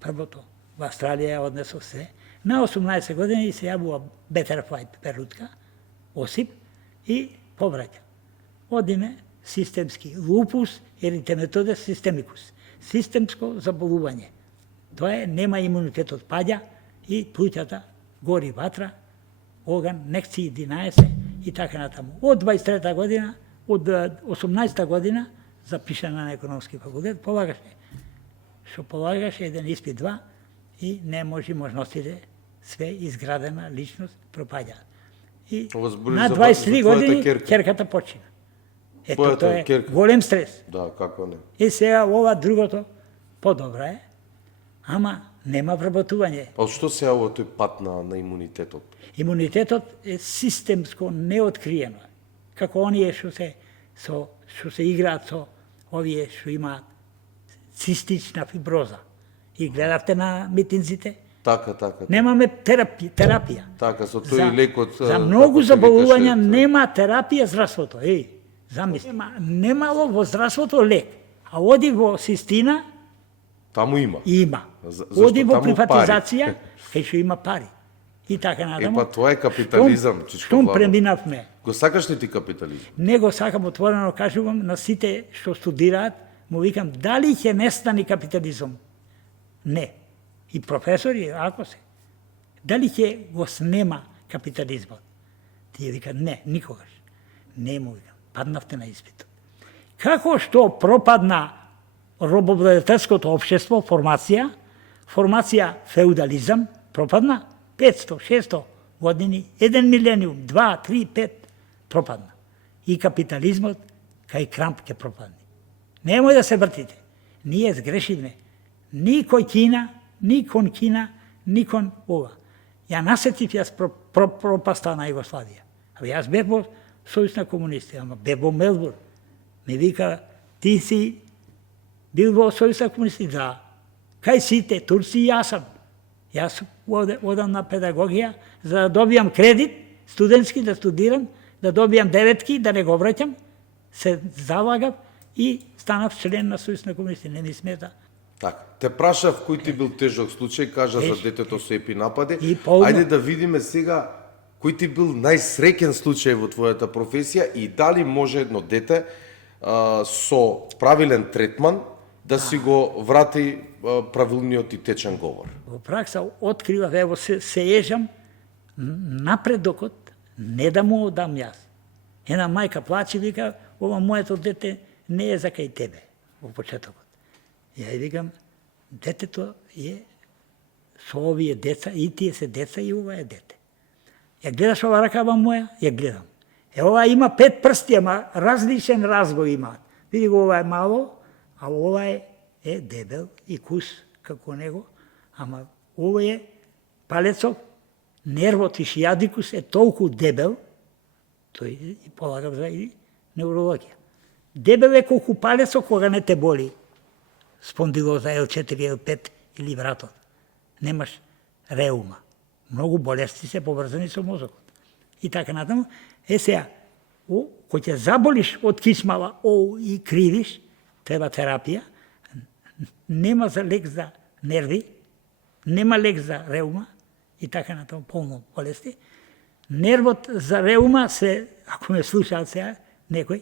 првото во Австралија, ја однесо се. На 18 години се јавува Butterfly перутка, осип и повраќа. Одиме системски лупус еритеметодес системикус. Системско заболување. Тоа е, нема имунитетот, паѓа и плуќата гори ватра, оган, некци 11 и така натаму. Од 23-та година, од 18-та година, запишана на економски факултет, полагаше. Што полагаше еден испит 2 и не може можностите, све изградена личност пропаѓа. И на 23 години ќерката почина. Ето тоа е голем стрес. Да, како не. И сега ова другото подобра е, ама нема вработување. А што се ова тој пат на имунитетот? Имунитетот е системско неоткриено. Како оние што се играат со овие што имаат цистична фиброза. И гледавте на митинзите? Така. Немаме терапија. Така, со тој лекот... За многу заболувања нема терапија здравството. Замисли. Немало во здравството лек, а оди во систина... Таму има. Има. Оди во приватизација, кај што има пари. И така надаму. Епа, тоа е капитализам, чичко Штом Владо. преминавме. Го сакаш ли ти капитализам? Не го сакам, отворено кажувам на сите што студираат, му викам, дали ќе нестани капитализам? Не. И професори, ако се. Дали ќе го снема капитализмот? Тие викат, не, никогаш. Не му викам, паднавте на испитот. Како што пропадна робовладетелското општество, формација феудализам, пропадна 500-600 години, 1 милениум, 2, 3, 5, пропадна. И капитализмот кај Крамп ќе пропадне. Немој да се вртите. Ние сгрешивме. Ни кој Кина, ни кон Кина, ни кон ова. Ја насетив јас пропаста на Југославија. А јас бев во Сојуз на комунисти, ама бев во Мелбурн. Ми вика, ти си бил во Сојуз на комунисти? Да. Кај сите, турци и јас сум. Јас одам на педагогија за да добијам кредит, студентски да студирам, да добијам деветки, да не го враќам, се залагав и станав член на Сојуз на комунисти. Не ми смета. Така, те прашав кој ти бил тежок случај, кажа за детето со епинапади. полно. Ајде да видиме сега кој ти бил најсреќен случај во твојата професија и дали може едно дете со правилен третман да си го врати правилниот и течен говор. Во пракса откривав, ево се ежам, напредокот не да му одам јас. Една мајка плаче, вика, ова моето дете не е за кај тебе, во почетокот. Ја викам, детето е со овие деца, и тие се деца, и ова е дете. Ја гледаш ова ракава моја? Ја гледам. Ова има 5 прсти, ама различен развој имаат. Види го, ова е мало, а ова е дебел и кус како него, ама ова е палецов, нервот и шијадикус е толку дебел, тој и полагав за и неврологија. Дебел е колку палецов кога не те боли спондилоза L4, L5 или вратот. Немаш реума. Многу болести се поврзани со мозокот. И така натаму. Сега, кој ќе заболиш од кисмала и кривиш, треба терапија. Нема за лек за нерви, нема лек за реума и така натаму полно болести. Нервот за реума се, ако ме слушаат сега некој,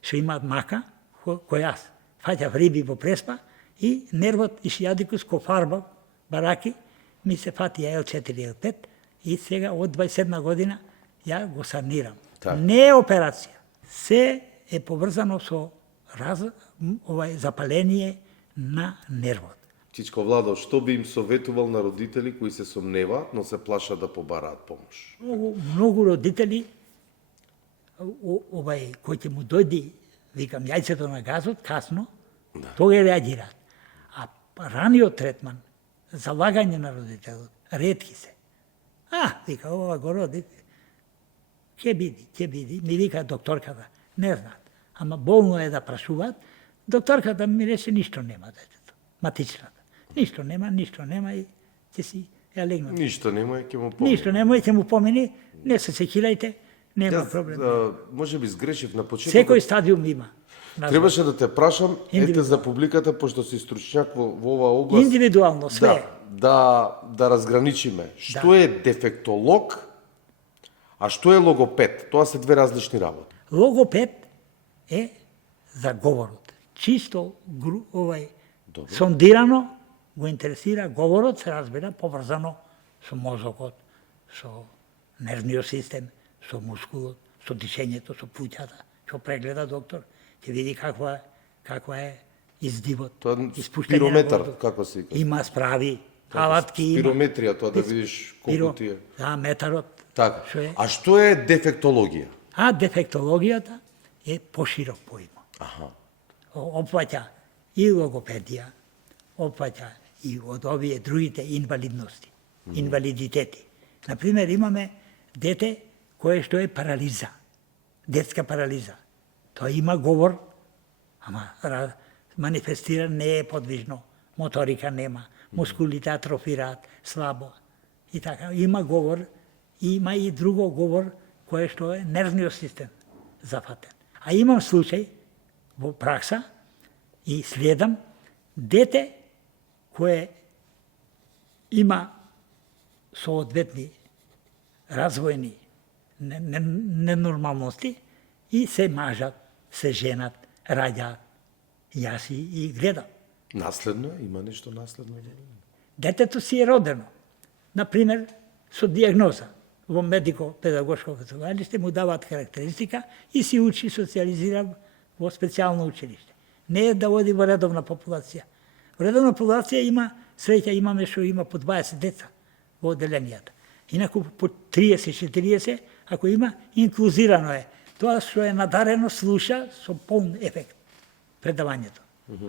што имаат мака, кој јас фаќав риби во преспа, и нервот и шијадикус ко фарбав бараки, ми се фатија L4, L5 и сега од 27 година ја го санирам. Така. Не е операција. Се е поврзано со запаление на нервот. Чичко Владо, што би им советувал на родители кои се сомневаат, но се плашат да побараат помош? Многу родители кој ќе му дојди, викам, јајцето на газот, касно, тога реагираат. А раниот третман, залагање на родителот, ретки се. Вика, ова го роди, ќе биди, ми вика докторката, не знаат. Ама болно е да прашуваат, докторката ми рече, ништо нема детето, матичната. Ништо нема и ќе си ја легнат. Ништо нема и ќе му помине. Ништо нема и ќе му помини, не се секирајте, нема проблем. Може би сгрешив на почетокот. Секој стадиум има. Требаше да те прашам, ете за публиката, пошто си стручњак во оваа област. Индивидуално, све. Да разграничиме. Што е дефектолог, а што е логопед? Тоа се две различни работи. Логопед е за говорот. Чисто сондирано го интересира говорот, се разбира, поврзано со мозокот, со нервниот систем, со мускулот, со дишењето, со плуќата. Што прегледа доктор, ќе види каква е издивот, Тоа испуштање на спирометар, воздух. како се вика. Има справи, алатки има. Спирометрија, тоа да видиш колку ти е. Да, метарот. Така. Што е? А што е дефектологија? Дефектологијата е поширок поима. Опфаќа и логопедија, опфаќа и од овие другите инвалидности, инвалидитети. Например, имаме дете кое што е парализа, детска парализа. Тоа има говор, ама манифестира не е подвижно, моторика нема, мускулите атрофираат слабо. И така, има говор, има и друго говор кое што е нервниот систем зафатен. А имам случај во пракса и следам дете кое има соодветни развојни ненормалности и се мажат, се женат, раѓаат. Јас и гледам. Наследно е? Има нешто наследно? Детето си е родено. Например, со диагноза во медико-педагошко социјалиште му даваат карактеристика и си учи, социализира во специјално училиште. Не е да оди во редовна популација. Во редовна популација има, среќа имаме што има по 20 деца во оделенијата. Инаку по 30-40, ако има, инклузирано е. Тоа што е надарено слуша со полн ефект предавањето.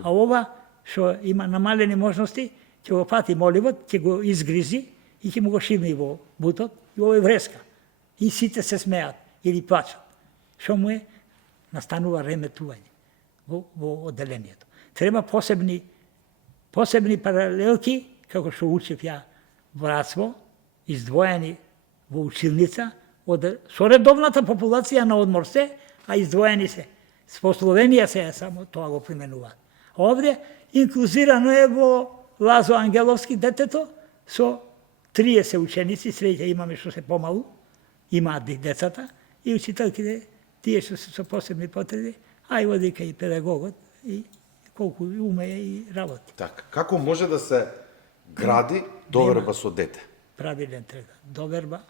А ова што има намалени можности, ќе го фати моливот, ќе го изгризи и ќе му го шивни во бутот и ова е вреска. И сите се смеат или плачат. Што му е? Настанува реметување во оделението. Треба посебни паралелки, како што учев ја братство, издвоени во училница, со редовната популација на одмор се, а издвоени се. Во Словенија се само тоа го применуваат. Овде инклузирано е во Лазо Ангеловски детето со 30 ученици, среќа имаме што се помалу, имаат децата, и учителките, тие што се со посебни потреби, оди кај педагогот и колку умее и работи. Така, како може да се гради доверба со дете? Правилен треба. Доверба.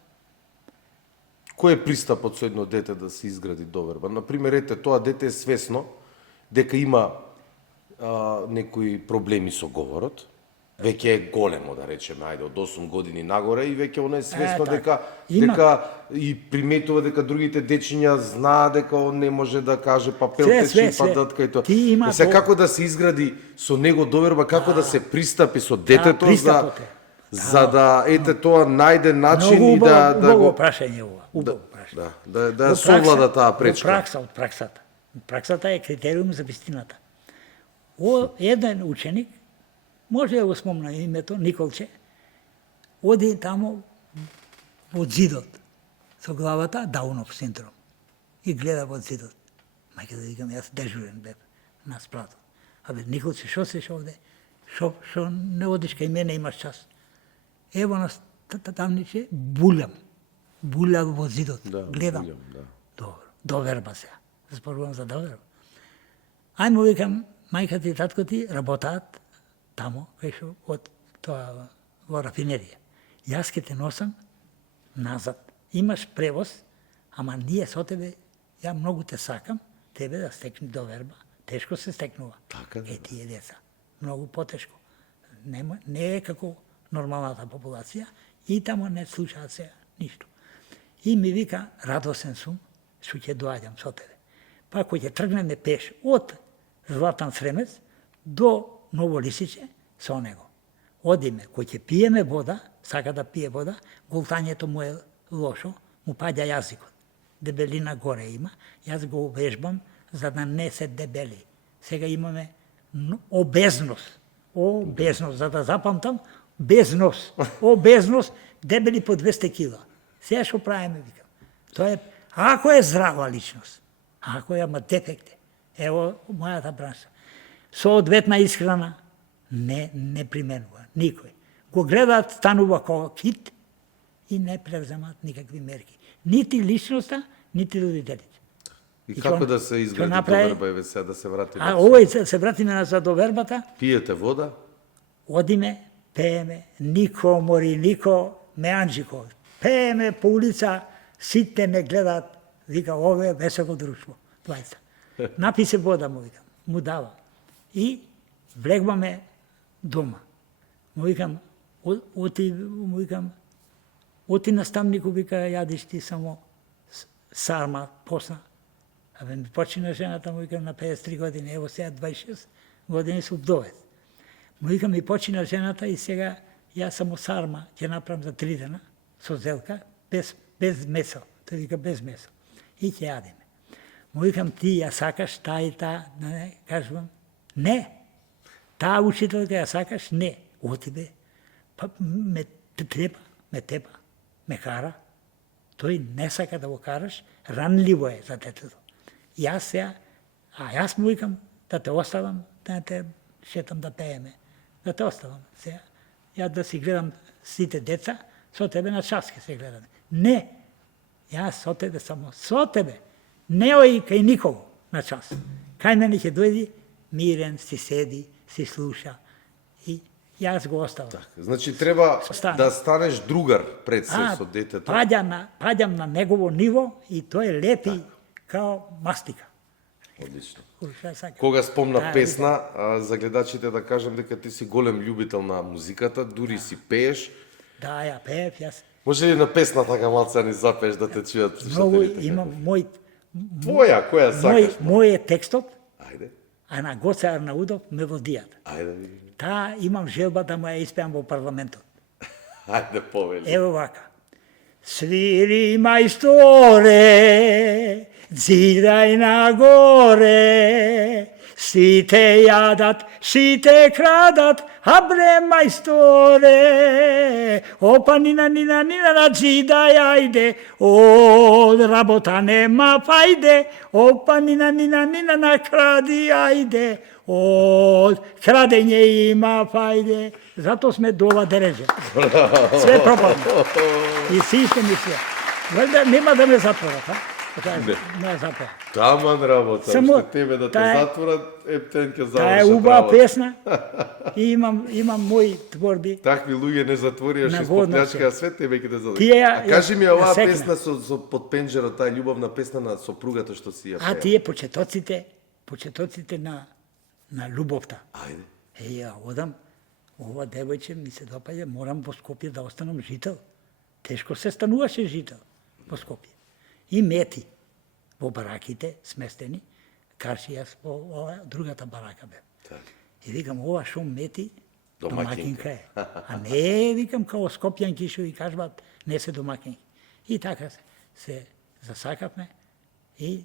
Кој е пристапот со едно дете да се изгради доверба? Например, ете, тоа дете е свесно дека има некои проблеми со говорот, веќе е големо, да речеме, ајде, од 8 години нагоре, и веќе оно е свесно дека и приметува дека другите дечиња знаат дека он не може да каже папелтечи, датка и тоа. Се како да се изгради со него доверба, како да се пристапи со детето за да ете тоа најде начин и да го... Убаво прашање ова. Убаво прашање. Да совлада таа пречка. Од праксата. Праксата е критериум за вистината. Еден ученик, може да го спомна името, Николче, оди тамо во зидот, со главата Даунов синдром. И гледа во зидот. Мајке да викам, јас дежурен бев на спратот. Николче, шо сеш овде? Шо не одиш кај мене, имаш час? Ево на тамниче, булям во зидот, гледам. Добро, доверба сега. Зборувам за доверба. Ајмо, викам, мајка ти и татко ти работаат тамо, кај што од тоа во рафинерија. Јас ке те носам назад. Имаш превоз ама ние со тебе, ја многу те сакам, тебе да стекни доверба. Тешко се стекнува. Така да. Тие деца. Многу потешко. Не е како нормалната популација и тамо не слушаат се ништо. И ми вика, радосен сум, што ќе доаѓам со тебе. Па кој ќе тргнеме пеш од Златан Сремец до Ново Лисиче со него. Одиме, кој ќе пиеме вода, сака да пие вода, голтањето му е лошо, му паѓа јазикот. Дебелина горе има, јас го вежбам за да не се дебели. Сега имаме обезност. Обезност, за да запамтам, безност. Обезност, дебели по 200 кила. Сега што правиме, викам. Тоа е, ако е здрава личност, ако е, ама дефекте, ево мојата бранша, соодветна исхрана не применува никој. Го гледаат, станува како кит и не превземат никакви мерки. Нити личноста, нити родителите. И како да се изгради доверба, еве сега да се вратиме? Овој се вратиме за довербата, Пиете вода? одиме, пееме, нико мори, нико меанџико. Пееме по улица, сите ме гледаат, вика, ове е весело друштво, двајца. Напи се вода, му викам, му дава. И влегваме дома. Му викам, оти наставнику, вика, јадиш ти само сарма, посна. Абе, ми почина жената, му викам, на 53 години, ево сега 26 години сум вдовец. Му викам, ми почина жената и сега јас само сарма ќе направам за 3 дена, со зелка, без месо. Тој вика, без месо. И ќе јадеме. Му викам, ти ја сакаш таа и таа, не, кажувам, не. Таа учителка ја сакаш, не. Оти бе, па ме тепа, ме кара. Тој не сака да го караш, ранливо е за детето. Јас сега, јас му викам да те оставам, да те шетам да пееме, да те оставам сега. Ја да си гледам сите деца, со тебе на час ќе се гледаме. Не, јас со тебе само, со тебе. Не ој кај никого на час. Кај мене ќе дојди, мирен, си седи, си слуша. И јас го оставам. Така, значи треба Стане. да станеш другар пред се со детето. Паѓам на негово ниво и тој лепи као мастика. Одлично. Кога сака. Кога спомна Да, песна, за гледачите да кажам дека ти си голем љубител на музиката, дури си пееш. Да, ја пеев, јас. Може ли на песна така малце ни запееш да те чујат Многу слушателите? имам мој Твоја, која сакаш? мој е текстот, Ајде, а на Гоце Арнаудов мелодијата. ајде видиме. Таа имам желба да му ја испеам во парламентот. Ајде повели. Ево вака. Свири мајсторе, дзидај нагоре, сите јадат, сите крадат, а бре мајсторе, опа нина, дзидај ајде, од работа нема фајде, опа нина, на кради ајде, од крадење има фајде. Зато сме до ова дереже. Све пропадна. И сите мислија. Валјда нема да ме затворат, а? Не затворат. Таман работа, Само уште тебе да те таа е- затворат, ептен ќе Таа е завршат убава работа. песна и имам мои творби. Такви луѓе не затвориш На из водно поплячкија се. свет, тебе ќе те Тие затвориш. ја- А кажи ми ја оваа секна. песна со под пенџерот, таа љубовна песна на сопругата што си ја А пеа. тие почетоците на љубовта. Ајде. Ја одам, ова девојче ми се допаѓа, морам во Скопје да останам жител. Тешко се стануваше жител во Скопје. И мети во бараките сместени, карши јас во другата барака бе. Така. И викам, ова шо мети, Домакинка. домакинка е. А не, викам, као скопјанки што и кажбат, не се домакинки. И така се засакавме и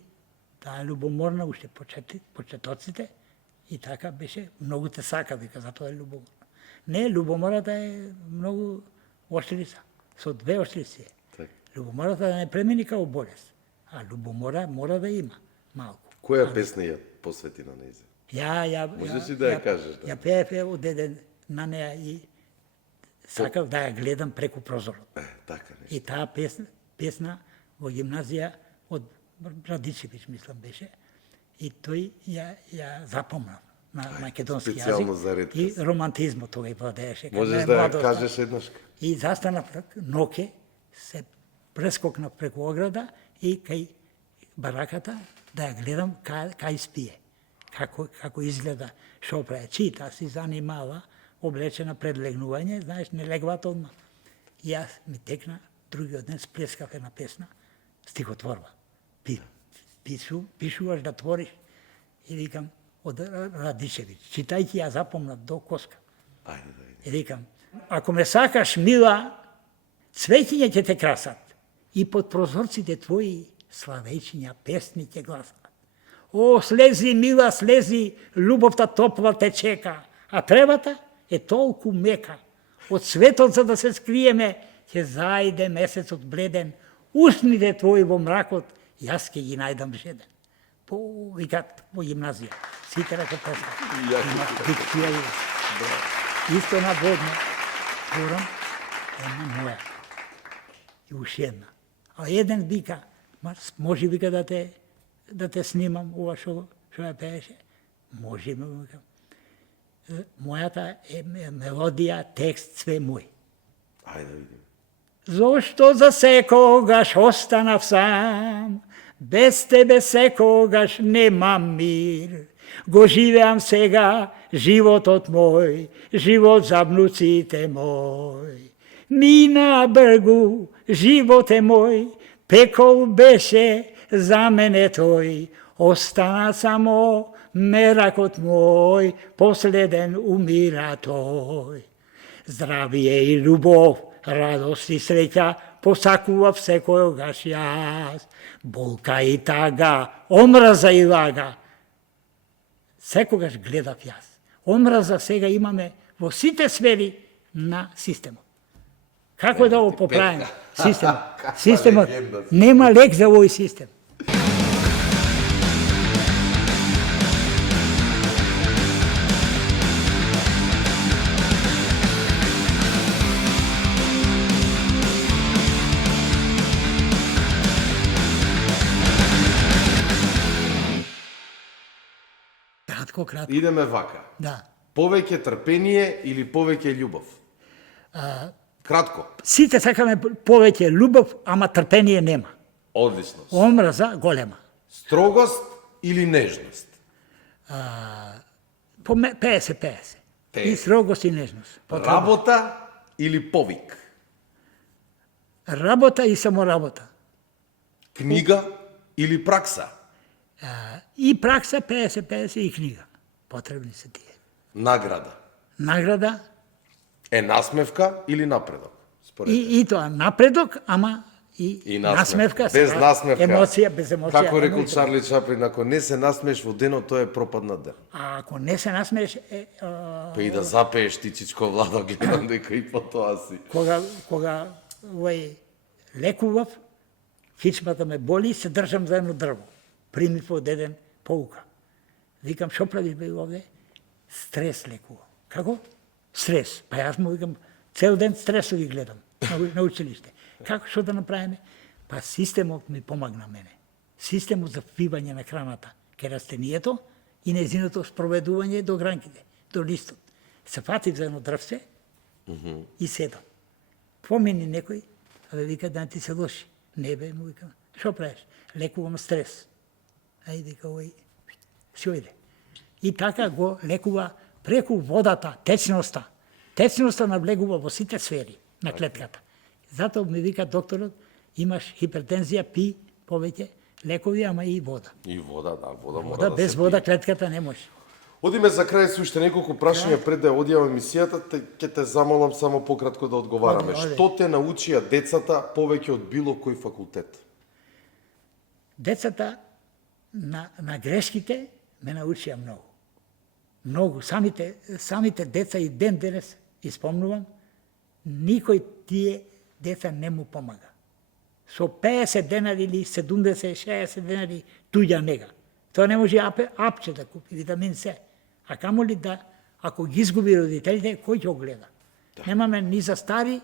таа љубоморна уште почетоците и така беше, многу те сака, вика, затоа е љубоморна. Не, љубомората е многу оштрица, со 2 оштрици е. Така. Љубомората да не премени као болест, а љубомора мора да има малку. Која песна ја посвети на нејзе? Можеш ли да ја кажеш, да? Ја пеев од деден на неа и сакав да ја гледам преку прозорот. Така не. И таа песна во гимназија од Радичевич, мислам беше, и тој ја запомнав на македонски специјално јазик. за Редкас. И романтизмот тој владееше. Можеш да ја кажеш еднаш? И застанав ноке, се прескокнав преку ограда и кај бараката да ја гледам кај спие, како изгледа, што прави. Чита, си занимава, облечена пред легнување, знаеш, не легват одма. И јас ми текна, другиот ден сплескав една песна, стихотворба. Пишуваш да твориш. И викам, од Радишевиќ. Читајќи ја запомнав до коска. И викам, ако ме сакаш, мила, цвеќиња ќе те красат и под прозорците твои славејчиња песни ќе гласат. О, слези, мила, слези, љубовта топла те чека, а требата е толку мека. Од светот за да се скриеме, ќе зајде месецот бледен, усните твои во мракот, јас ќе ги најдам жеден. Викат во гимназија, сите рако песна. Дикција и исто нагодно, турам, една моја. И уши една. А еден вика, може вика да те снимам, ова што ја пееше? Може, викам. Мојата е мелодија, текст, све мој. Ајде да видим. Зошто за секогаш останав сам, без тебе секогаш немам мир. Го живеам сега животот мој, живот за внуците мој. Мина бргу, живот е мој, пекол беше за мене тој. Остана само меракот мој, последен умира тој. Здравие и љубов, радост и среќа, посакував секогаш јас. Болка и тага, омраза и лага, секогаш гледав јас. Омраза сега имаме во сите сфери на системот. Како да го поправиме системот? Системот нема лек за овој систем. Кратко. Идеме вака. Да. Повеќе трпение или повеќе љубов? Кратко. Сите сакаме повеќе љубов, ама трпение нема. Одлично. Омраза голема. Строгост или нежност? 50-50. И строгост и нежност. Работа или повик? Работа и само работа. Книга или пракса? И пракса 50-50 и книга. Потребни се тие. Награда. Награда. Е насмевка или напредок? Според И тоа напредок, ама и насмевка. Без насмевка. Емоција, без емоција. Како рекол Чарли Чаплин, ако не се насмееш во денот, тоа е пропаднат ден. А ако не се насмееш, Па и да запееш ти, Чичко Владо, гледам дека и по тоа си. Кога лекував, кичмата ме боли, се држам за едно дрво. Примив од еден поука. Викам, шо правиш бе овде? Стрес лекувам. Како? Стрес. Па јас му викам, цел ден стресови гледам на училиште. Како што да направиме? Па системот ми помагна мене. Системот за впивање на храната кај растенијето и незиното спроведување до гранките, до листот. Се фатив за едно дрвце и седам. Помини некој, вика да ти се лоши. Не бе, му викам, шо правиш? Лекувам стрес. Ајде, овој, си ојде. И така го лекува преку водата, течноста. Течноста навлегува во сите сфери на клетката. Затоа ми вика докторот, имаш хипертензија, пи повеќе лекови, ама и вода. И вода, да, вода мора Вода, да без се вода клетката не може. Одиме за крај со уште неколку прашања пред да одјавам емисијата, ќе те замолам само пократко да одговараме. Оде. Што те научија децата повеќе од било кој факултет? Децата на грешките ме научија многу. Многу. Самите деца и ден денес испомнувам, никој тие деца не му помага. Со 50 денари или 70-60 денари туѓа нега. Тоа не може апче да купи, витамин С. А камо ли да, ако ги изгуби родителите, кој ќе го гледа? Да. Немаме ни за стари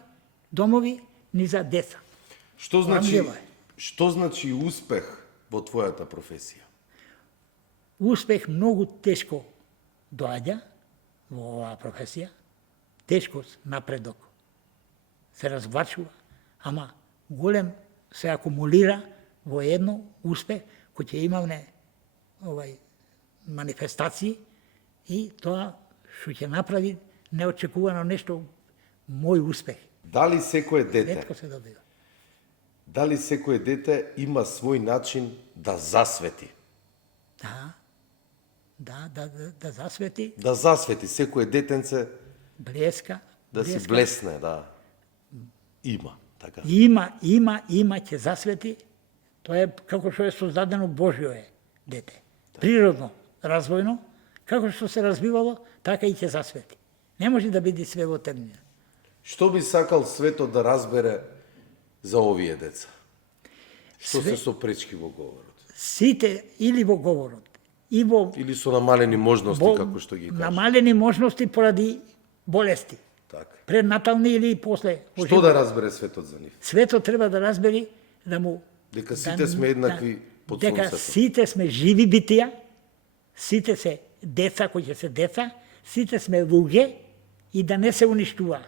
домови, ни за деца. Што значи успех во твојата професија? Успех многу тешко доаѓа во оваа професија. Тешко напредок се развачува, ама голем се акумулира во едно успех кој ќе имаме манифестации и тоа што ќе направи неочекувано нешто, мој успех. Дали секое дете, Ретко се добива. дали секое дете има свој начин да засвети? Да засвети, Да засвети секое детенце, блеска, да си блесне, да. Има, така. Има, ќе засвети. Тоа е како што е создадено, Божјо е дете. Природно, развојно, како што се развивало, така и ќе засвети. Не може да биде све во темнина. Што би сакал светот да разбере за овие деца? Што се со пречки во говорот? Сите или во говорот, и во Или со намалени можности, како што ги кажа? намалени можности поради болести, Така. преднатални или после. во Што живот. да разбере светот за нив? Светот треба да разбери да му Дека сите сме еднакви под дека сонцето. сите сме живи битија, сите се деца кои ќе се деца, сите сме луѓе и да не се уништува.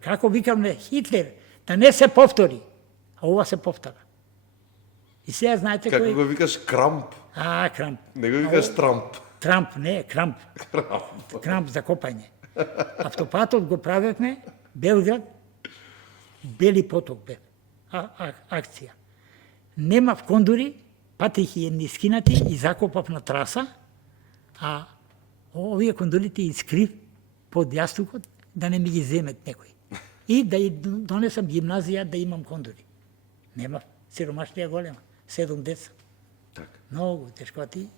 Како викаме Хитлер, да не се повтори, а ова се повтара. И сега знаете Како кој... го викаш Крамп, Крамп. не го викаш Трамп. Трамп, не, Крамп. Крамп за копање. Автопатот го правевме, Белград, Бели поток бе, акција. Немав кондури, патих и едни скинати и закопав на траса, а овие кондурите искрив под јастукот да не ми ги земет некој. И да донесам гимназија да имам кондури. Немав, сиромаштија голема, 7 деца. Така. Многу тешкоти,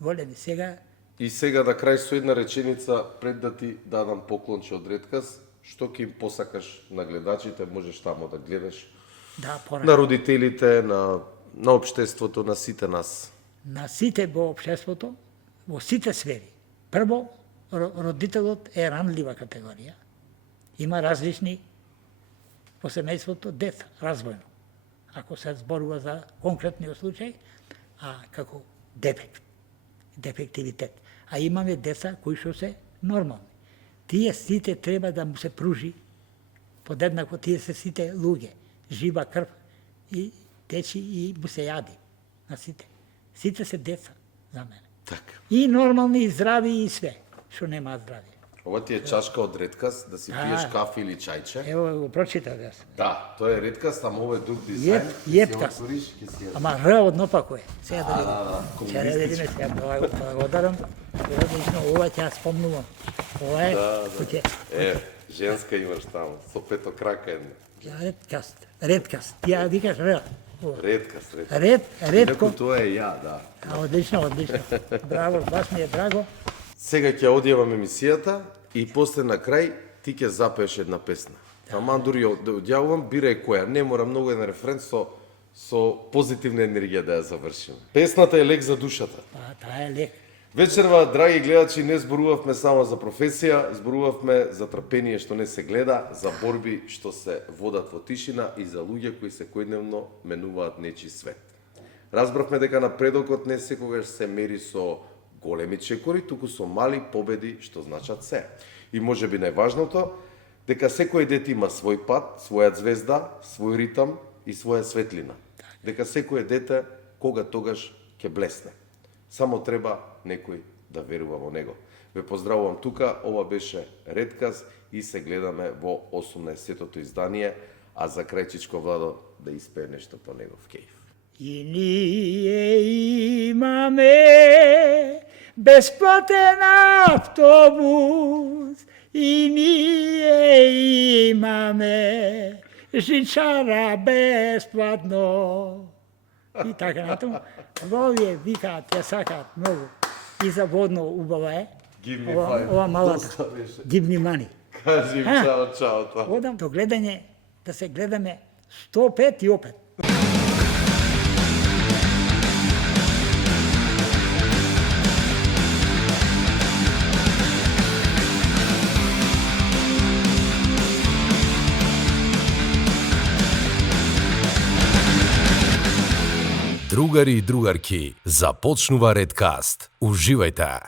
големи. Сега И сега да крај со една реченица пред да ти дадам поклонче од Редказ, што ќе им посакаш на гледачите, можеш тамо да гледаш, да порано. на родителите, на општеството, на сите нас. На сите во општеството, во сите сфери. Прво, родителот е ранлива категорија. Има различни во семејството деца, развојно. Ако се зборува за конкретниот случај, а како дефективитет. А имаме деца кои што се нормални. Тие сите треба да му се пружи подеднакво, тие се сите луѓе, жива крв и течи и му се јади на сите. Сите се деца за мене. Така. И нормални, и здрави и све, што нема здравје. Ова ти е чашка од Редказ, да си пиеш кафе или чајче. Ево го прочитав јас. Да, тоа е Редказ, ама ова е друг дизајн. Јетказ. Ама Р од напако е. Сега да видиме. Сега да видиме, сега да го дарам. Ова ќе ја спомнувам. Ова е, кој ќе... Женска имаш таму, со пето крака е. Редказ. Ти ја викаш Р. Редказ. Редко. Тоа е ја, да. Одлично. Браво, баш ми е драго. Сега ќе одјавам емисијата и после на крај ти ќе запееш една песна. Ама дури да одјавувам, бирај која. Не мора многу еден рефрен со позитивна енергија да ја завршиме. Песната е лек за душата. Таа е лек. Вечерва, драги гледачи, не зборувавме само за професија, зборувавме за трпение што не се гледа, за борби што се водат во тишина и за луѓе кои секојдневно менуваат нечи свет. Разбравме дека напредокот не секогаш се мери со големи чекори, туку со мали победи што значат се. И можеби најважното, дека секој дете има свој пат, своја звезда, свој ритам и своја светлина. Дека секој дете кога тогаш ќе блесне. Само треба некој да верува во него. Ве поздравувам тука, ова беше Редказ и се гледаме во 18-тото издание, а за крај Чичко Владо да испее нешто по негов кејф. И ние имаме бесплатен автобус, и ние имаме жичара бесплатно. И така натаму. Овие викаат, ја сакаат многу. И за водно убава е. Ова малата. Give me money. Кажи чао, чао. Одам до гледање, да се гледаме 105 и опет. Другари и другарки, започнува Редкаст. Уживајте!